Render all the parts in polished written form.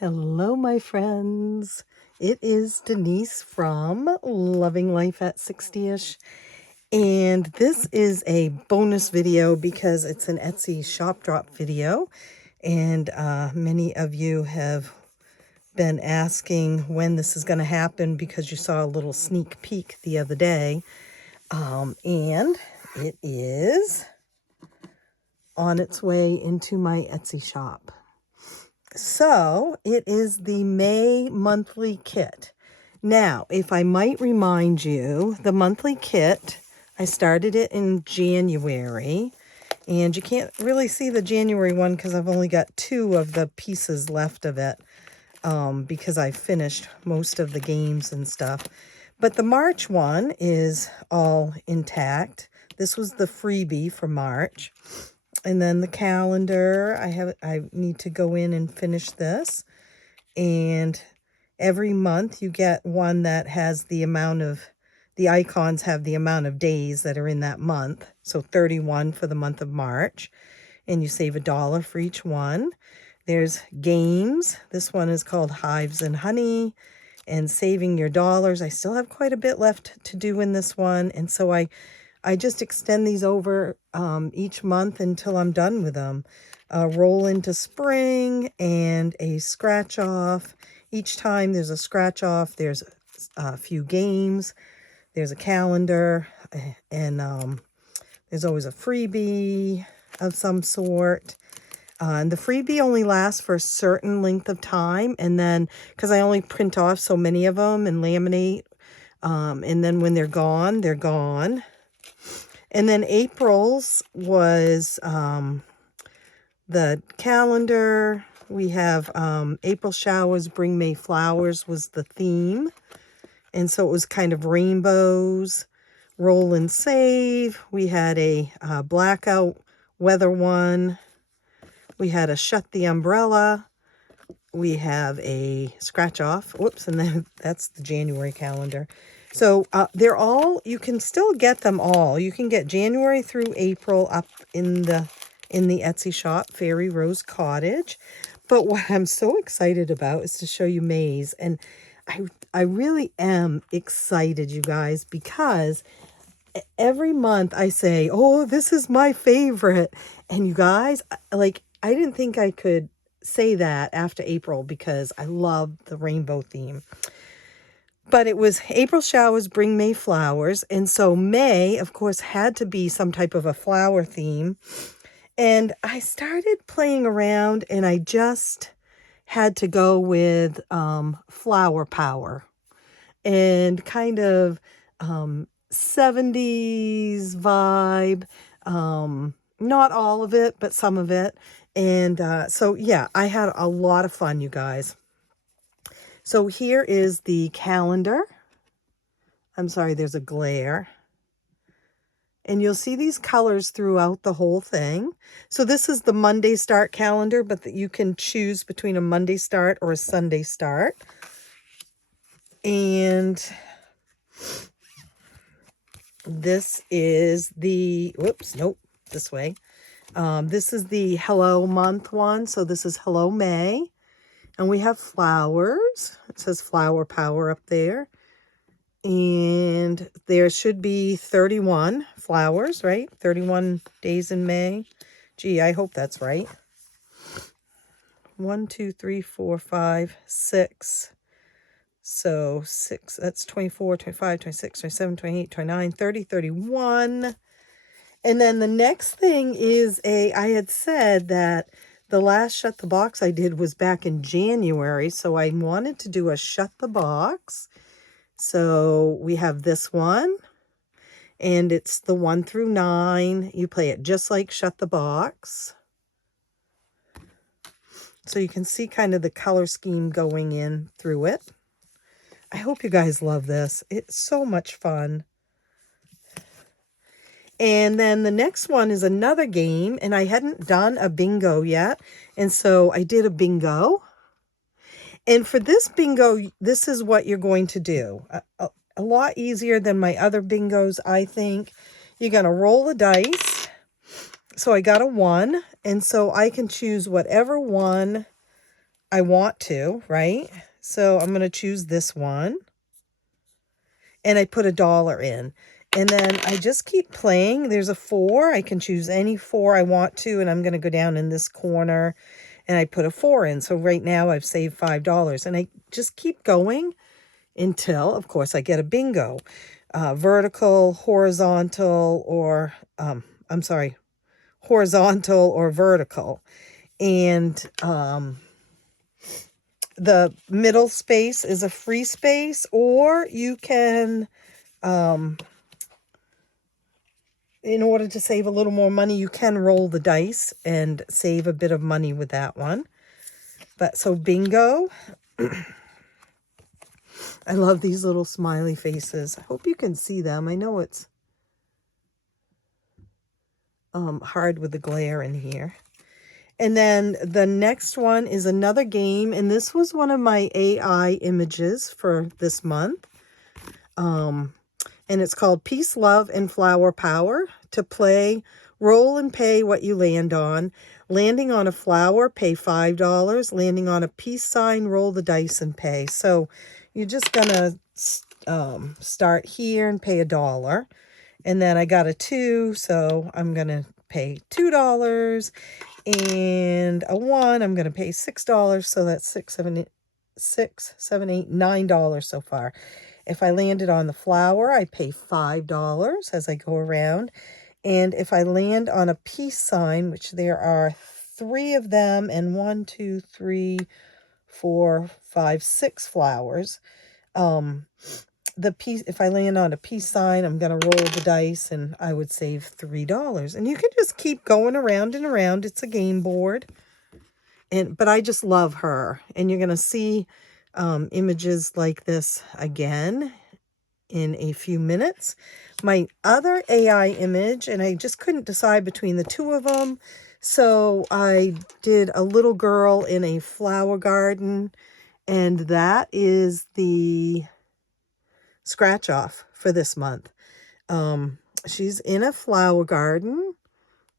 Hello, my friends. It is Denise from Loving Life at 60ish. And this is a bonus video because it's an Etsy shop drop video. And many of you have been asking when this is going to happen because you saw a little sneak peek the other day. And it is on its way into my Etsy shop. So it is the May monthly kit. Now, if I might remind you, the monthly kit, I started it in January, and you can't really see the January one because I've only got 2 of the pieces left of it because I finished most of the games and stuff. But the March one is all intact. This was the freebie for March. And then the calendar, I need to go in and finish this. And every month you get one that has the icons have the amount of days that are in that month. So 31 for the month of March. And you save $1 for each one. There's games. This one is called Hives and Honey and Saving Your Dollars. I still have quite a bit left to do in this one. And so I just extend these over each month until I'm done with them. Roll into spring and a scratch off. Each time there's a scratch off, there's a few games, there's a calendar, and there's always a freebie of some sort. And the freebie only lasts for a certain length of time. And then, because I only print off so many of them and laminate, and then when they're gone, they're gone. And then April's was the calendar. We have April showers bring May flowers was the theme. And so it was kind of rainbows, roll and save. We had a blackout weather one. We had a shut the umbrella. We have a scratch off. Whoops, and then that's the January calendar. So they're all, you can still get them all. You can get January through April up in the Etsy shop, Fairy Rose Cottage. But what I'm so excited about is to show you May's. And I really am excited, you guys, because every month I say, oh, this is my favorite. And you guys, like, I didn't think I could say that after April because I love the rainbow theme. But it was April showers bring May flowers. And so May, of course, had to be some type of a flower theme. And I started playing around and I just had to go with flower power and kind of 70s vibe. Not all of it, but some of it. And so, yeah, I had a lot of fun, you guys. So here is the calendar. I'm sorry, there's a glare. And you'll see these colors throughout the whole thing. So this is the Monday start calendar, but that you can choose between a Monday start or a Sunday start. And this is the, whoops, nope, this way. This is the Hello Month one. So this is Hello May. And we have flowers. It says flower power up there. And there should be 31 flowers, right? 31 days in May. Gee, I hope that's right. 1, 2, 3, 4, 5, 6. So 6, that's 24, 25, 26, 27, 28, 29, 30, 31. And then the next thing is I had said that the last Shut the Box I did was back in January. So I wanted to do a Shut the Box. So we have this one. And it's the 1 through 9. You play it just like Shut the Box. So you can see kind of the color scheme going in through it. I hope you guys love this. It's so much fun. And then the next one is another game, and I hadn't done a bingo yet. And so I did a bingo. And for this bingo, this is what you're going to do. A lot easier than my other bingos, I think. You're going to roll a dice. So I got a 1, and so I can choose whatever one I want to, right? So I'm going to choose this one. And I put $1 in. And then I just keep playing. There's a 4. I can choose any 4 I want to. And I'm going to go down in this corner and I put a 4 in. So right now I've saved $5. And I just keep going until, of course, I get a bingo. Vertical, horizontal, or, I'm sorry, horizontal or vertical. And the middle space is a free space, or you can, in order to save a little more money, you can roll the dice and save a bit of money with that one. But so bingo. I love these little smiley faces. I hope you can see them. I know it's hard with the glare in here. And then the next one is another game, and this was one of my AI images for this month. And it's called Peace, Love, and Flower Power. To play, roll and pay what you land on. Landing on a flower, pay $5. Landing on a peace sign, roll the dice and pay. So you're just going to start here and pay $1. And then I got a 2, so I'm going to pay $2. And a 1, I'm going to pay $6. So that's $9 so far. If I landed on the flower, I pay $5 as I go around. And if I land on a peace sign, which there are 3 of them, and 1, 2, 3, 4, 5, 6 flowers. If I land on a peace sign, I'm going to roll the dice and I would save $3. And you can just keep going around and around. It's a game board. But I just love her. And you're going to see images like this again in a few minutes. My other AI image, and I just couldn't decide between the 2 of them. So I did a little girl in a flower garden, and that is the scratch off for this month. She's in a flower garden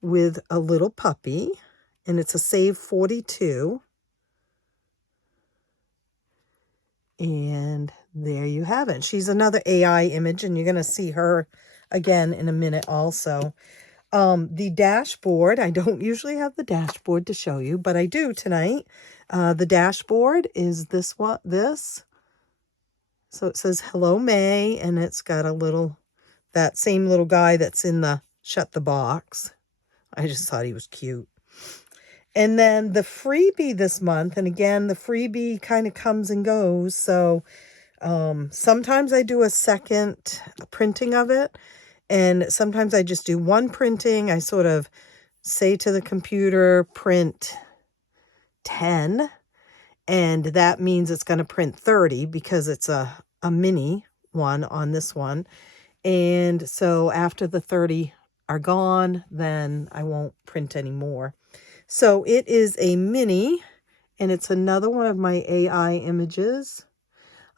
with a little puppy, and it's a save 42. And there you have it. She's another AI image, and you're going to see her again in a minute also. The dashboard, I don't usually have the dashboard to show you, but I do tonight. The dashboard is this one, this. So it says, Hello, May, and it's got a little, that same little guy that's in the Shut the Box. I just thought he was cute. And then the freebie this month, and again, the freebie kind of comes and goes. So sometimes I do a second printing of it, and sometimes I just do one printing. I sort of say to the computer, print 10, and that means it's going to print 30 because it's a mini one on this one. And so after the 30 are gone, then I won't print anymore. So it is a mini, and it's another one of my AI images.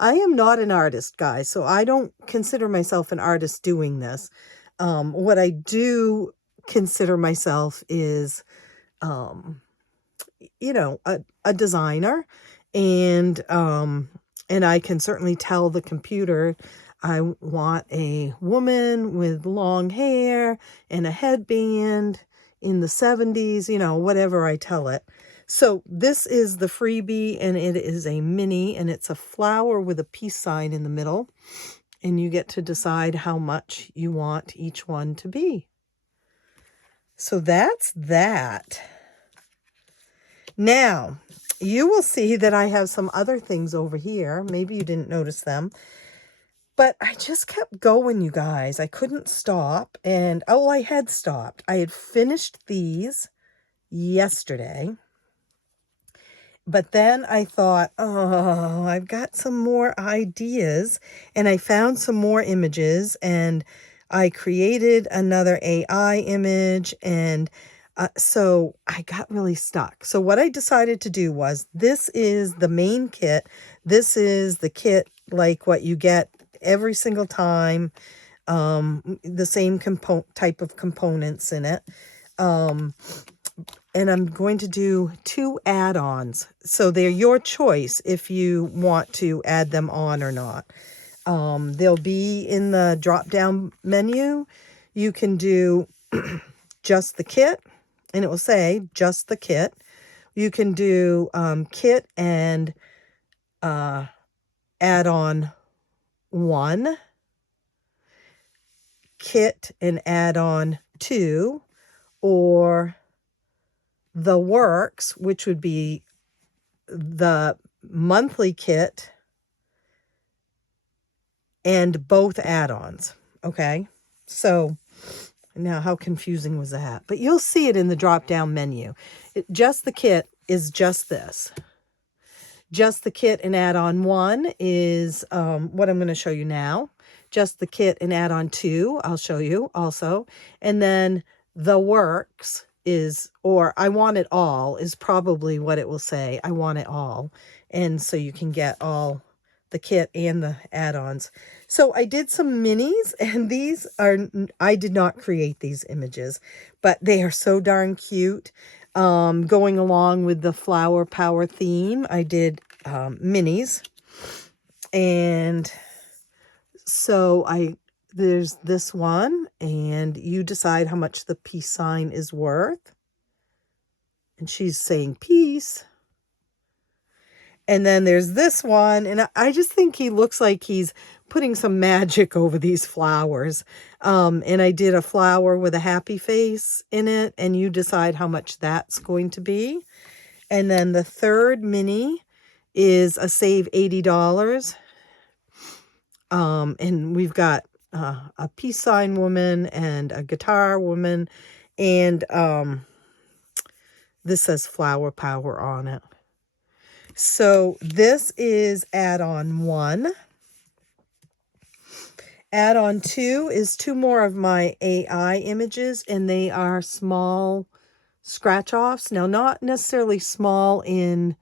I am not an artist, guys, so I don't consider myself an artist doing this. What I do consider myself is, a designer, and I can certainly tell the computer I want a woman with long hair and a headband in the 70s, whatever I tell it. So this is the freebie, and it is a mini, and it's a flower with a peace sign in the middle. And you get to decide how much you want each one to be. So that's that. Now, you will see that I have some other things over here. Maybe you didn't notice them. But I just kept going, you guys. I couldn't stop. And, I had stopped. I had finished these yesterday. But then I thought, I've got some more ideas. And I found some more images. And I created another AI image. And so I got really stuck. So what I decided to do was, this is the main kit. This is the kit like what you get every single time, the same type of components in it. and I'm going to do 2 add-ons. So they're your choice if you want to add them on or not. They'll be in the drop-down menu. You can do just the kit, and it will say just the kit. You can do kit and add on 1, kit and add on 2, or the works, which would be the monthly kit and both add-ons. Okay, so now how confusing was that? But you'll see it in the drop-down menu. Just the kit is just this. Just the kit and add-on 1 is what I'm going to show you now. Just the kit and add-on 2, I'll show you also. And then the works is, or I want it all, is probably what it will say. I want it all. And so you can get all the kit and the add-ons. So I did some minis, and these are, I did not create these images, but they are so darn cute. Going along with the flower power theme, I did minis. And so there's this one, and you decide how much the peace sign is worth. And she's saying peace. And then there's this one, and I just think he looks like he's putting some magic over these flowers. And I did a flower with a happy face in it, and you decide how much that's going to be. And then the third mini is a save $80. And we've got a peace sign woman and a guitar woman, and this says flower power on it. So this is add-on 1. Add-on 2 is 2 more of my AI images, and they are small scratch-offs. Now, not necessarily small in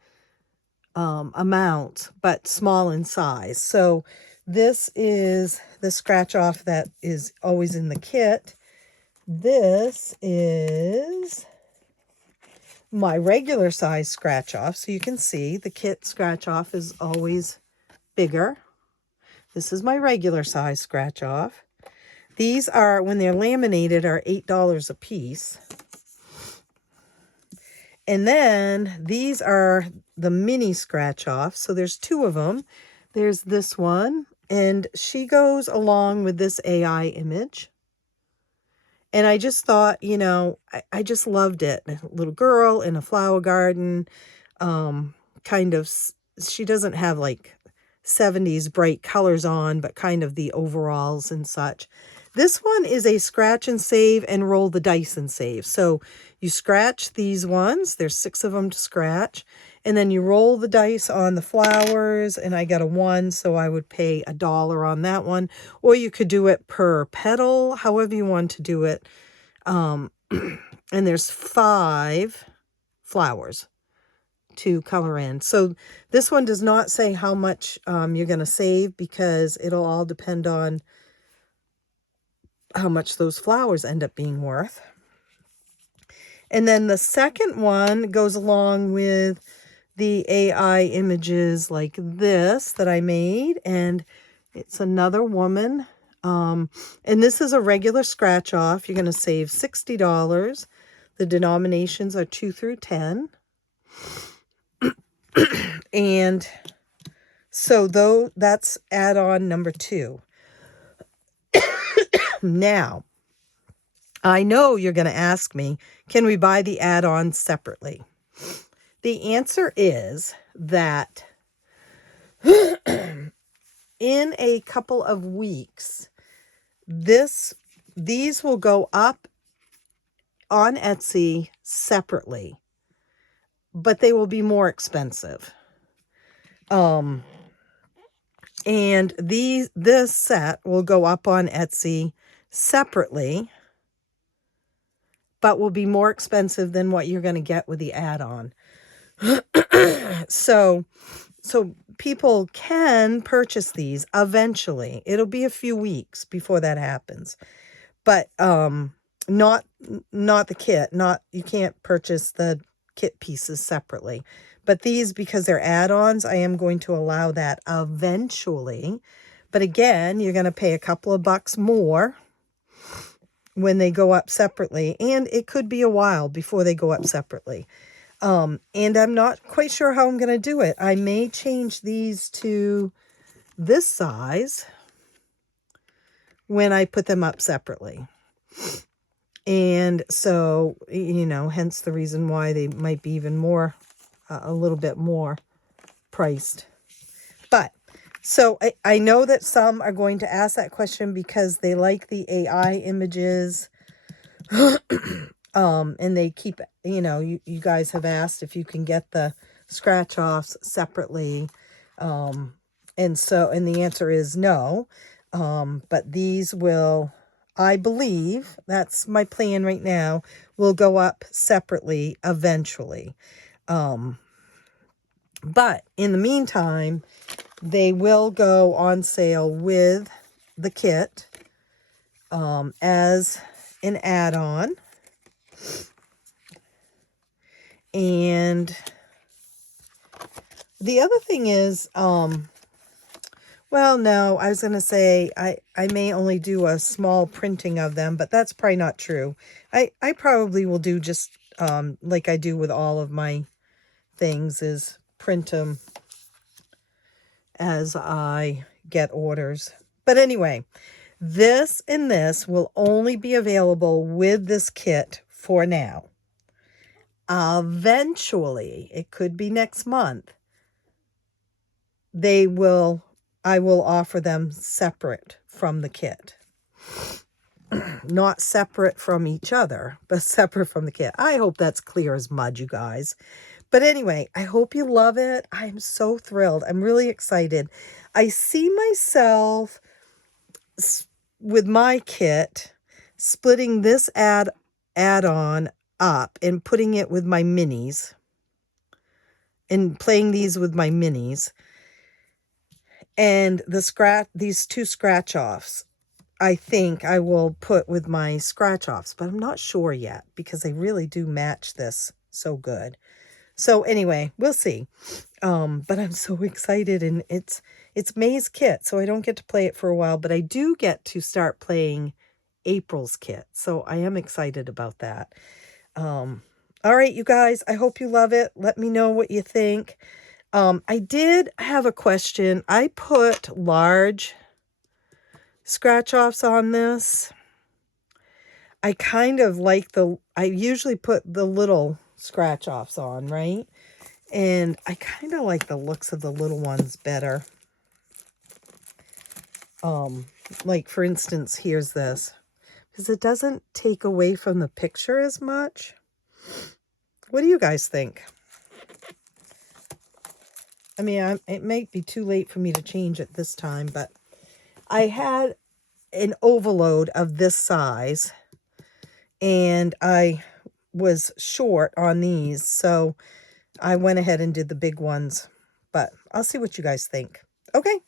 amount, but small in size. So this is the scratch-off that is always in the kit. This is my regular size scratch off. So you can see the kit scratch off is always bigger. This is my regular size scratch off. These are, when they're laminated, are $8 a piece. And then these are the mini scratch off. So there's 2 of them. There's this one, and she goes along with this AI image. And I just thought, you know, I just loved it. A little girl in a flower garden, kind of, she doesn't have like 70s bright colors on, but kind of the overalls and such. This one is a scratch and save and roll the dice and save. So you scratch these ones. There's 6 of them to scratch. And then you roll the dice on the flowers, and I got a 1, so I would pay $1 on that one. Or you could do it per petal, however you want to do it. And there's 5 flowers to color in. So this one does not say how much you're going to save, because it'll all depend on how much those flowers end up being worth. And then the second one goes along with the AI images like this that I made, and it's another woman. And this is a regular scratch off. You're going to save $60. The denominations are 2 through 10. And so though that's add-on number 2. Now, I know you're going to ask me, can we buy the add-on separately? The answer is that in a couple of weeks, these will go up on Etsy separately, but they will be more expensive. And this set will go up on Etsy separately, but will be more expensive than what you're going to get with the add-on. So people can purchase these eventually. It'll be a few weeks before that happens. But not the kit, you can't purchase the kit pieces separately. But these, because they're add-ons, I am going to allow that eventually. But again, you're going to pay a couple of bucks more when they go up separately. And it could be a while before they go up separately. And I'm not quite sure how I'm going to do it. I may change these to this size when I put them up separately. And so, you know, hence the reason why they might be even more, a little bit more priced. But, so I know that some are going to ask that question because they like the AI images. And they keep, you know, you guys have asked if you can get the scratch offs separately. And the answer is no. But these will, I believe, that's my plan right now, will go up separately eventually. But in the meantime, they will go on sale with the kit as an add-on. And the other thing is, well, no, I was going to say I may only do a small printing of them, but that's probably not true. I probably will do just like I do with all of my things, is print them as I get orders. But anyway, this and this will only be available with this kit for now. Eventually, it could be next month, I will offer them separate from the kit. Not separate from each other, but separate from the kit. I hope that's clear as mud, you guys. But anyway, I hope you love it. I'm so thrilled. I'm really excited. I see myself with my kit splitting this add-on up and putting it with my minis and playing these with my minis. And these two scratch offs, I think I will put with my scratch offs, but I'm not sure yet because they really do match this so good. So anyway, we'll see. But I'm so excited, and it's May's kit, so I don't get to play it for a while, but I do get to start playing April's kit. So I am excited about that. All right, you guys, I hope you love it. Let me know what you think. I did have a question. I put large scratch offs on this. I kind of like I usually put the little scratch offs on, right? And I kind of like the looks of the little ones better. Like for instance, here's this, because it doesn't take away from the picture as much. What do you guys think? I mean, it might be too late for me to change it this time, but I had an overload of this size and I was short on these, so I went ahead and did the big ones, but I'll see what you guys think. Okay,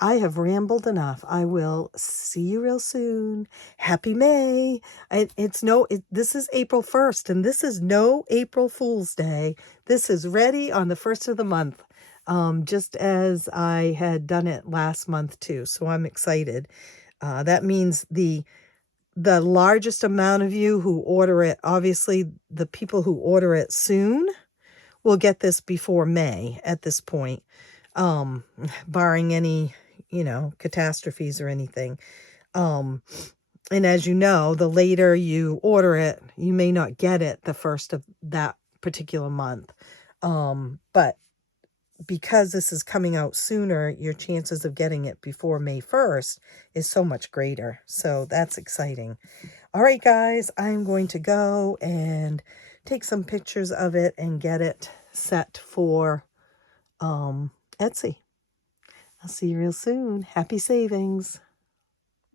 I have rambled enough. I will see you real soon. Happy May. This is April 1st, and this is no April Fool's Day. This is ready on the 1st of the month, just as I had done it last month too, so I'm excited. That means the largest amount of you who order it, obviously the people who order it soon will get this before May at this point, barring any, catastrophes or anything. And as you know, the later you order it, you may not get it the first of that particular month. But because this is coming out sooner, your chances of getting it before May 1st is so much greater. So that's exciting. All right, guys, I'm going to go and take some pictures of it and get it set for Etsy. I'll see you real soon. Happy savings.